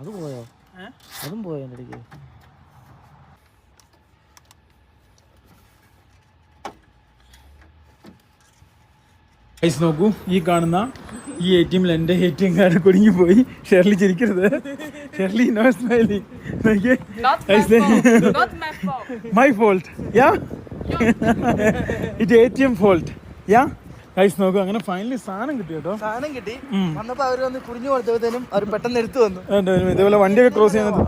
അത് പോയോ? അതും പോയോ എൻ്റെ ഇടയ്ക്ക്? ഗൈസ് നോക്കൂ, ഈ കാണുന്ന ഈ ATM എൻ്റെ ATM കാർഡ് കുടുങ്ങിപ്പോയി. ഷെർലി ചിരിക്കരുത്. Shirley no smiley. My fault. Yeah it ATM fault. Yeah guys നോക്കൂ, അങ്ങനെ ഫൈനലി സാധനം കിട്ടി കേട്ടോ. സാധനം കിട്ടി. വന്നപ്പോ അവര് വന്ന് കുറിഞ്ഞു കൊടുത്തതിനും അവർ പെട്ടെന്ന് എടുത്തു വന്നു. ഇതേപോലെ വണ്ടിയൊക്കെ ക്രോസ് ചെയ്യുന്നത്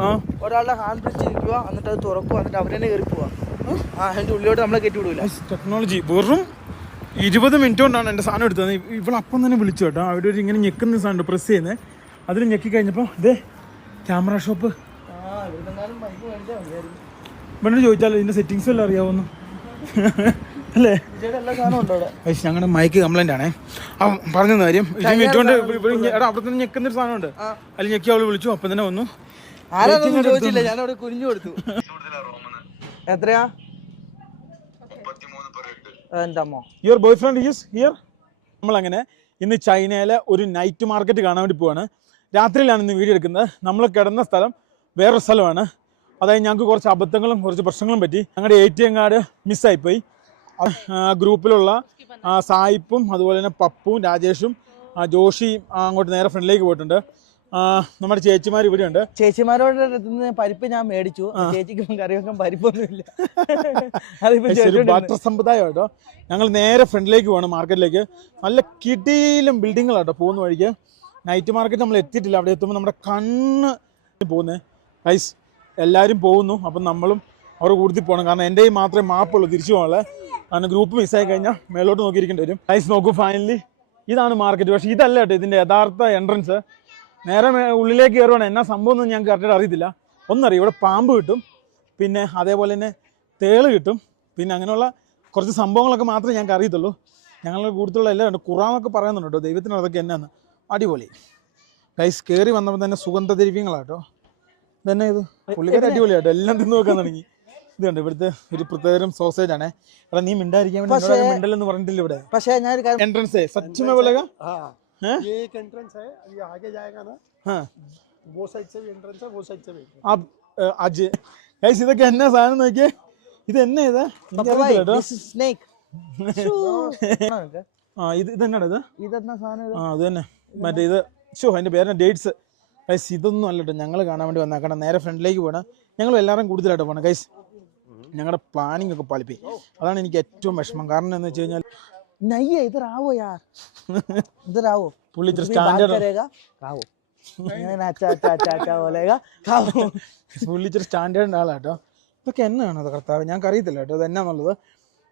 ഒരാളുടെ ഹാൻഡ് ബ്രിഡ്ജ് ഇരിക്കുക, എന്നിട്ട് അത് തുറക്കുക, എന്നിട്ട് അവരെന്നെ കയറി പോവാ. അതിന്റെ ഉള്ളിലോട്ട് നമ്മളെ കയറ്റി വിടൂല. ടെക്നോളജി വെറും 20 മിനിറ്റ് കൊണ്ടാണ് എൻ്റെ സാധനം എടുത്തത്. ഇവളപ്പം തന്നെ വിളിച്ചു കേട്ടോ. അവിടെ ഒരു ഇങ്ങനെ ഞെക്കുന്ന സാധനം പ്രസ് ചെയ്യുന്നത്. അതിൽ ഞെക്കി കഴിഞ്ഞപ്പോൾ ഇതേ ക്യാമറ ഷോപ്പ്. ഇവിടെ ചോദിച്ചാലോ ഇതിൻ്റെ സെറ്റിങ്സ് എല്ലാം അറിയാവുന്നു അല്ലേ? ഞങ്ങളുടെ മൈക്ക് കംപ്ലൈന്റ് ആണേ. പറഞ്ഞ കാര്യം അവിടെ തന്നെ ഞെക്കുന്നൊരു സാധനമുണ്ട്. അതിൽ ഞെക്കി അവള് വിളിച്ചു. അപ്പം തന്നെ വന്നു. ചോദിച്ചില്ല, ഞാനവിടെ കുനിഞ്ഞു കൊടുത്തു. എത്രയാ? Your boy friend is here. നമ്മളങ്ങനെ ഇന്ന് ചൈനയിലെ ഒരു നൈറ്റ് മാർക്കറ്റ് കാണാൻ വേണ്ടി പോവാണ്. രാത്രിയിലാണ് ഇന്ന് വീഡിയോ എടുക്കുന്നത്. നമ്മൾ കിടന്ന സ്ഥലം വേറൊരു സ്ഥലമാണ്. അതായത് ഞങ്ങൾക്ക് കുറച്ച് അബദ്ധങ്ങളും കുറച്ച് പ്രശ്നങ്ങളും പറ്റി. ഞങ്ങളുടെ ATM കാർഡ് മിസ്സായിപ്പോയി. ഗ്രൂപ്പിലുള്ള സായിപ്പും അതുപോലെ തന്നെ പപ്പും രാജേഷും ജോഷിയും അങ്ങോട്ട് നേരെ ഫ്രണ്ടിലേക്ക് പോയിട്ടുണ്ട്. നമ്മുടെ ചേച്ചിമാർ ഇവിടെ ഉണ്ട്. ചേച്ചിമാരോട് പരിപ്പ് ഞാൻ മേടിച്ചു. ചേച്ചിക്ക് കറി വെക്കാൻ പരിപ്പൊന്നുമില്ല. വാട്ടർ സമ്പ്രദായം കേട്ടോ. ഞങ്ങൾ നേരെ ഫ്രണ്ടിലേക്ക് പോകണം, മാർക്കറ്റിലേക്ക്. നല്ല കിടിയിലും ബിൽഡിങ്ങുകളാട്ടോ പോകുന്ന വഴിക്ക്. നൈറ്റ് മാർക്കറ്റ് നമ്മൾ എത്തിയിട്ടില്ല. അവിടെ എത്തുമ്പോൾ നമ്മുടെ കണ്ണ് പോകുന്നത്. ഗൈസ് എല്ലാവരും പോകുന്നു. അപ്പം നമ്മളും അവരുടെ കൂടുതൽ പോകണം. കാരണം എൻ്റെ മാത്രമേ മാപ്പുള്ളൂ തിരിച്ചു പോകാനുള്ളത്. കാരണം ഗ്രൂപ്പ് മിസ്സായി കഴിഞ്ഞാൽ മേലോട്ട് നോക്കിയിരിക്കേണ്ടി വരും. ഗൈസ് നോക്കൂ, ഫൈനലി ഇതാണ് മാർക്കറ്റ്. പക്ഷേ ഇതല്ല കേട്ടോ ഇതിൻ്റെ യഥാർത്ഥ എൻട്രൻസ്. നേരെ ഉള്ളിലേക്ക് കയറുവാണ്. എന്നാ സംഭവം ഒന്നും ഞങ്ങൾക്ക് കറക്റ്റായിട്ട് അറിയത്തില്ല. ഒന്നറിയാം, ഇവിടെ പാമ്പ് കിട്ടും, പിന്നെ അതേപോലെ തന്നെ തേള് കിട്ടും, പിന്നെ അങ്ങനെയുള്ള കുറച്ച് സംഭവങ്ങളൊക്കെ മാത്രമേ ഞങ്ങൾക്ക് അറിയത്തുള്ളൂ. ഞങ്ങളുടെ കൂടുതലുള്ള എല്ലാം ഉണ്ട്. ഖുറാനൊക്കെ പറയുന്നുണ്ട് കേട്ടോ. ദൈവത്തിന് അതൊക്കെ എന്നാന്ന് അടിപൊളി. ഗൈസ് കയറി വന്നപ്പോൾ തന്നെ സുഗന്ധദ്രവ്യങ്ങളാട്ടോ. ഇതന്നെ ഇത് പുള്ളിക്കാരി അടിപൊളിയാട്ടോ. എല്ലാം തിന്നു നോക്കാൻ തുടങ്ങി. ഇതുണ്ട് ഇവിടുത്തെ ഒരു പ്രത്യേകം സോസേജ് ആണ്. എടാ നീ മിണ്ടായിരിക്കാൻ വേണ്ടി മിണ്ടലെന്ന് പറഞ്ഞിട്ടില്ല ഇവിടെ. പക്ഷേ ഞാൻ എൻട്രൻസ് സച്ച് बोलेगा ये एक एंट्रेंस है, ये आगे जाएगा ना. हाँ, वो साइड से भी एंट्रेंस है, वो साइड से भी. अब आज गाइस ഇതൊക്കെ എന്നാ സാധനം നോക്കിയേ. ഇത് എന്നാ ഇത്? സ്നേക്ക്. ഇതെന്നാണ് ഇത്? ഇതെന്നാ സാധനം? അത് തന്നെ മറ്റേ ഇത്. അതിന്റെ പേര് ഡേറ്റ്സ്. ഗൈസ് ഇതൊന്നും അല്ല കേട്ടോ. ഞങ്ങൾ കാണാൻ വേണ്ടി വന്നേക്കണം. നേരെ ഫ്രണ്ടിലേക്ക് പോകണം. ഞങ്ങൾ എല്ലാവരും കൂടുതലായിട്ട് പോകണം. ഗൈസ് ഞങ്ങളുടെ പ്ലാനിങ് ഒക്കെ പാളിപ്പോയി. അതാണ് എനിക്ക് ഏറ്റവും വിഷമം. കാരണം എന്ന് വെച്ച് കഴിഞ്ഞാൽ പുള്ളി സ്റ്റാൻഡേർഡ് ആളാട്ടോ. ഇതൊക്കെ എന്നാണ് അത് കർത്താവ്? ഞങ്ങൾക്ക് അറിയത്തില്ല കേട്ടോ ഇത് എന്നാന്നുള്ളത്.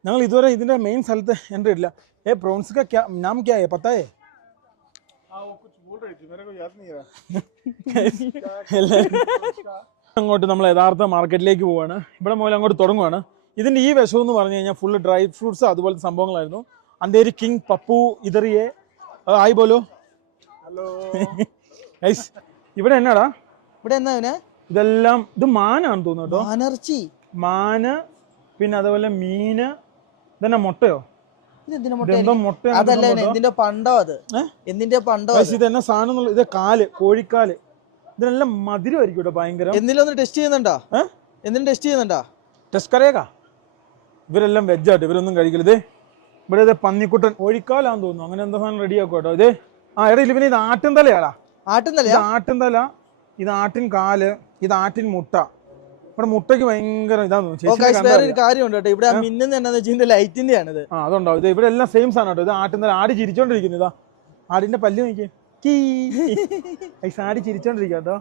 ഞങ്ങൾ ഇതുവരെ ഇതിന്റെ മെയിൻ സ്ഥലത്ത് എൻട്രി ഇല്ല. പ്രോൺസ് നാം ക്യാ ഹൈ പത്താ ഹൈ? അങ്ങോട്ട് നമ്മൾ യഥാർത്ഥ മാർക്കറ്റിലേക്ക് പോവാണ്. ഇവിടെ മുതൽ അങ്ങോട്ട് തുടങ്ങുവാണ്. ഇതിന്റെ ഈ വശം എന്ന് പറഞ്ഞു കഴിഞ്ഞാൽ ഫുള്ള് ഡ്രൈ ഫ്രൂട്ട്സ് അതുപോലത്തെ സംഭവങ്ങളായിരുന്നു. അന്തേരി കിങ് പപ്പു ഇതറിയേ ആയി പോലോ. ഇവിടെ എന്നാടാ? ഇവിടെ എന്നാ ഇതെല്ലാം ഇത് മാനാണ് തോന്നുന്നു കേട്ടോ. മാനർച്ചി, മാന്, പിന്നെ അതേപോലെ മീന്. ഇതെന്നാ മുട്ടയോ? എന്തിന്റെ പണ്ടോ? അത് എന്തിന്റെ പണ്ടോ? ഇതെന്നാ സാധനം? ഇത് കാല്, കോഴിക്കാല്. ഇതിനെല്ലാം മധുരമായിരിക്കും കേട്ടോ ഭയങ്കര. എന്തിലൊന്ന് ടെസ്റ്റ് ചെയ്യുന്നുണ്ടോ? എന്തിനും ടെസ്റ്റ് ചെയ്യുന്നുണ്ടോ? ടെസ്റ്റ് കറിയേക്കാ. ഇവരെല്ലാം വെജാട്ടോ. ഇവരൊന്നും കഴിക്കരുത്. ഇവിടെ ഇത് പന്നിക്കുട്ടൻ കോഴിക്കാലാന്ന് തോന്നുന്നു. അങ്ങനെ എന്താ സാധനം റെഡിയാക്കും കേട്ടോ. ഇത് ഇടയിൽ പിന്നെ ഇത് ആട്ടിൻ തലയാടാ. ആട്ടിൻ തല, ഇത് ആട്ടിൻ കാല്, ഇത് ആട്ടിൻ മുട്ട. ഇവിടെ മുട്ടയ്ക്ക് ഭയങ്കര ഇതാന്ന് കാര്യമുണ്ട് കേട്ടോ. ഇവിടെ മിന്നുന്ന എന്താന്ന് വെച്ചാൽ ലൈറ്റിന്റെ ആണിത്. അതുണ്ടാവും. ഇത് ഇവിടെ എല്ലാം സെയിം സാധനം കേട്ടോ. ഇത് ആട്ടിൻ തല. ആടി ചിരിച്ചോണ്ടിരിക്കുന്നു. ഇതാ ആടിന്റെ പല്ല് നോക്കിയേ. ആടി ചിരിച്ചോണ്ടിരിക്കുക കേട്ടോ.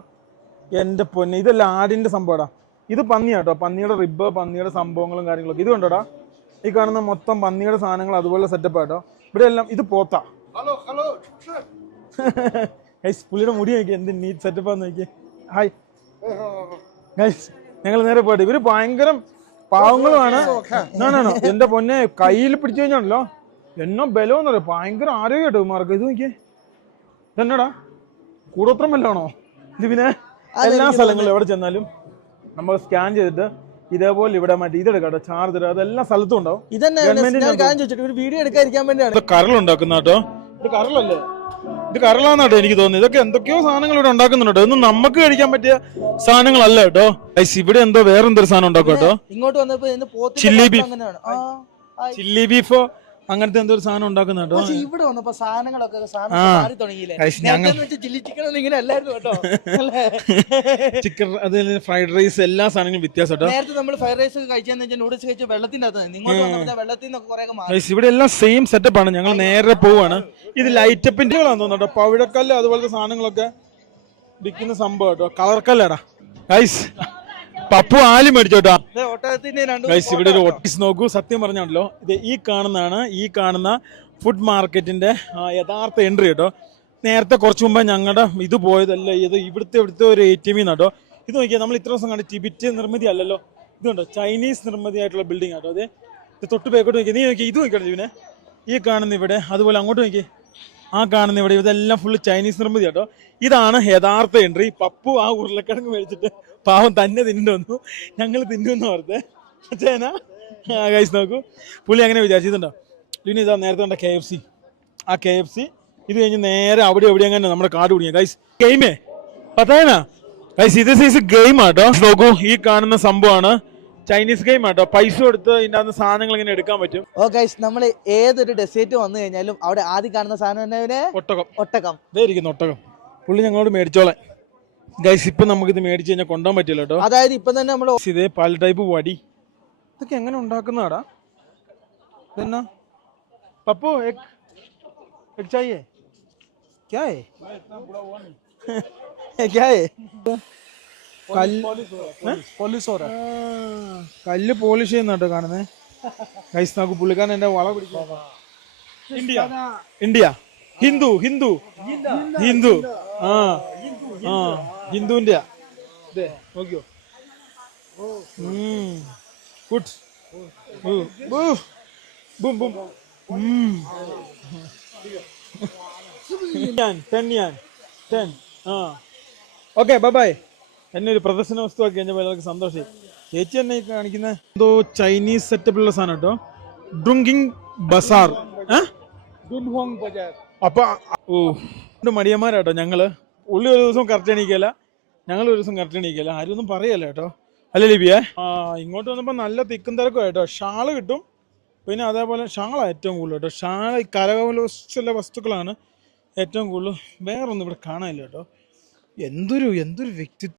എന്റെ പൊന്നെ, ഇതെല്ലാം ആടിന്റെ സംഭവടാ. ഇത് പന്നിയാട്ടോ. പന്നിയുടെ റിബ്, പന്നിയുടെ സംഭവങ്ങളും കാര്യങ്ങളൊക്കെ. ഇത് കണ്ടോടാ. ഈ കാണുന്ന മൊത്തം പന്നിയുടെ സാധനങ്ങൾ അതുപോലെ സെറ്റപ്പ് ആട്ടോ. ഇവിടെ എല്ലാം ഇത് പോത്താ. പുള്ളിയുടെ മുടി നോക്കി എന്ത് നീറ്റ് സെറ്റപ്പാന്ന് നോക്കിയേ. ഹായ് ഗൈസ്, ഞങ്ങൾ നേരെ പോയിട്ട്. ഇവര് ഭയങ്കര പാവങ്ങളുമാണ്. എന്റെ പൊന്നെ, കയ്യിൽ പിടിച്ചു കഴിഞ്ഞാണല്ലോ എന്നോ ബലമെന്ന് പറയാം. ഭയങ്കര ആരോഗ്യം കേട്ടോ ഇവന്മാർക്ക്. ഇത് നോക്കിയേ. ഇതെന്നടാ കൂടോത്രം വല്ലാണോ ഇത്? പിന്നെ എല്ലാ സ്ഥലങ്ങളിലും എവിടെ ചെന്നാലും നമ്മൾ സ്കാൻ ചെയ്തിട്ട് ഇതേപോലെ ഇവിടെ മറ്റേ ഇതെടുക്കാട്ടോ, ചാർജർ, അതെല്ലാം സ്ഥലത്തും ഉണ്ടാവും. ഇതന്നെ വീഡിയോ എടുക്കാതിരിക്കാൻ വേണ്ടിയാണ് കരളുണ്ടാക്കുന്ന കേട്ടോ. ഇത് കരളല്ലേ? ഇത് കരളാന്നാട്ടോ എനിക്ക് തോന്നുന്നത്. ഇതൊക്കെ എന്തൊക്കെയോ സാധനങ്ങൾ ഇവിടെ ഉണ്ടാക്കുന്നുണ്ടോ. ഇതൊന്നും നമുക്ക് കഴിക്കാൻ പറ്റിയ സാധനങ്ങളല്ല കേട്ടോ. ഇവിടെ എന്തോ വേറെന്തൊരു സാധനം ഉണ്ടാക്കും കേട്ടോ. ഇങ്ങോട്ട് വന്നപ്പോ ചില്ലി ബീഫ്, അങ്ങനെയാണ്. ചില്ലി ബീഫോ അങ്ങനത്തെ എന്തോ ഒരു സാധനം ഉണ്ടാക്കുന്ന കേട്ടോ. ഇവിടെ വന്നപ്പോ സാധനങ്ങളൊക്കെ മാറി തുടങ്ങിയില്ലേ. ചില്ലി ചിക്കൻ ഒന്നും ഇങ്ങനെ അല്ലായിരുന്നു കേട്ടോ. ചിക്കൻ അതിൽ ഫ്രൈഡ് റൈസ് എല്ലാ സാധനങ്ങളും വ്യത്യാസം കേട്ടോ. നേരത്തെ നമ്മൾ ഫ്രൈഡ് റൈസ് കഴിച്ചാന്ന് വെച്ചാൽ നൂഡിൽസ് കഴിച്ച വെള്ളത്തിന്റെ അകത്ത് നിങ്ങോട്ട് വന്നപ്പോൾ വെള്ളത്തിൽ നിന്നൊക്കെ കുറെ മാറി. ഇവിടെ എല്ലാം സെയിം സെറ്റപ്പ് ആണ്. ഞങ്ങൾ നേരെ പോവാണ്. ഇത് ലൈറ്റപ്പിന്റെ തോന്നുന്നു കേട്ടോ. പവിഴക്കല്ല് അതുപോലത്തെ സാധനങ്ങളൊക്കെ വിൽക്കുന്ന സംഭവം കേട്ടോ. കളർക്കല്ലടാ ഗൈസ്. പപ്പു ആലി മേടിച്ചോട്ടോ ഗൈസ്. ഇവിടെ ഒരു ഒട്ടീസ് നോക്കൂ. സത്യം പറഞ്ഞാണല്ലോ, ഇത് ഈ കാണുന്ന ഫുഡ് മാർക്കറ്റിന്റെ യഥാർത്ഥ എൻട്രി കേട്ടോ. നേരത്തെ കുറച്ച് മുമ്പ് ഞങ്ങളുടെ ഇത് പോയതല്ല, ഇത് ഇവിടുത്തെ ഒരു ATM കേട്ടോ. ഇത് നോക്കിയാൽ നമ്മൾ ഇത്ര ദിവസം കണ്ട് ടിബറ്റ് നിർമ്മിതി അല്ലല്ലോ. ഇതുണ്ടോ ചൈനീസ് നിർമ്മിതിയായിട്ടുള്ള ബിൽഡിംഗ് കേട്ടോ. അതെ, ഇത് തൊട്ട് പേക്കോട്ട് നോക്കിയാൽ നീ നോക്കി ഇത് നോക്കിയോ ഇവനെ. ഈ കാണുന്ന ഇവിടെ, അതുപോലെ അങ്ങോട്ട് നോക്കി ആ കാണുന്ന ഇവിടെ, ഇതെല്ലാം ഫുള്ള് ചൈനീസ് നിർമ്മിതി കേട്ടോ. ഇതാണ് യഥാർത്ഥ എൻട്രി. പപ്പു ആ ഉരുളക്കിഴങ്ങ് മേടിച്ചിട്ട് പാവം തന്നെ തിന്നു, ഞങ്ങൾ തിന്നുമെന്ന് ഓർത്ത് ചേന ഗൈസ് നോക്കൂ. പുള്ളി അങ്ങനെ വിചാരിച്ചിട്ടുണ്ടോ. പിന്നെ ഇതാ നേരത്തെ കണ്ട KFC. ആ KFC ഇത് കഴിഞ്ഞ് നേരെ അവിടെ അങ്ങനെ നമ്മുടെ കാട് കുടിക്കുക ഗൈസ്. ഗെയിമേ പത്തായനാ ഗൈസ്. ഇത് സൈസ് ഗെയിം ആട്ടോ. നോക്കൂ, ഈ കാണുന്ന സംഭവമാണ് ചൈനീസ് ഗെയിം ആട്ടോ. പൈസ കൊടുത്ത് ഇതിൻ്റെ അകത്ത് സാധനങ്ങൾ ഇങ്ങനെ എടുക്കാൻ പറ്റും. ഓ ഗൈസ്, നമ്മൾ ഏതൊരു ഡെസേർട്ട് വന്നു കഴിഞ്ഞാലും അവിടെ ആദ്യം കാണുന്ന സാധനം ഒട്ടകം. ഇതേ ഇരിക്കുന്നു ഒട്ടകം. പുള്ളി ഞങ്ങളോട് മേടിച്ചോളാം ഗൈസ്. ഇപ്പൊ നമുക്ക് ഇത് മേടിച്ചു കഴിഞ്ഞാൽ കൊണ്ടുപോകാൻ പറ്റില്ല കേട്ടോ. അതായത് ഇപ്പൊ തന്നെ നമ്മൾ ഇതേ പല ടൈപ്പ് വടി. ഇതൊക്കെ എങ്ങനെ ഉണ്ടാക്കുന്നതാടാ. ഇതെന്നാ പപ്പു ചായേ क्या है क्या है കല്ല് പോളിഷ് ചെയ്യുന്നുണ്ടോ കാണുന്നേ ഗൈസ്. നമുക്ക് പുള്ളിക്കാരൻ എന്റെ വള പിടിക്കാം. ഇന്ത്യ ഹിന്ദു ആ ഹിന്ദുവിന്റെ നോക്കിയോ. Good. Boom boom. 10 okay bye bye. എന്നെ ഒരു പ്രദർശന വസ്തു ആക്കി കഴിഞ്ഞപ്പോൾ എല്ലാവർക്കും സന്തോഷം. ചേച്ചി എന്നെ കാണിക്കുന്ന എന്തോ ചൈനീസ് സെറ്റപ്പിലുള്ള സാധനം കേട്ടോ. ഡ്രിങ്കിങ് ബസാർ. അപ്പൊ മടിയന്മാരാട്ടോ ഞങ്ങള്. ഉള്ളി ഒരു ദിവസം കറക്റ്റ് എണീക്കല, ഞങ്ങൾ ഒരു ദിവസം കറക്റ്റ് എണീക്കല. ആരും ഒന്നും പറയല്ല കേട്ടോ. അല്ലേ ലിബിയെ? ഇങ്ങോട്ട് വന്നപ്പോ നല്ല തിക്കും തിരക്കും കേട്ടോ. ഷാള് കിട്ടും. പിന്നെ അതേപോലെ ഷാളാണ് ഏറ്റവും കൂടുതൽ കേട്ടോ. ഷാള കരകൗശല വസ്തുക്കളാണ് ഏറ്റവും കൂടുതൽ. വേറൊന്നും ഇവിടെ കാണാനില്ല കേട്ടോ. എന്തൊരു വ്യക്തിത്വം.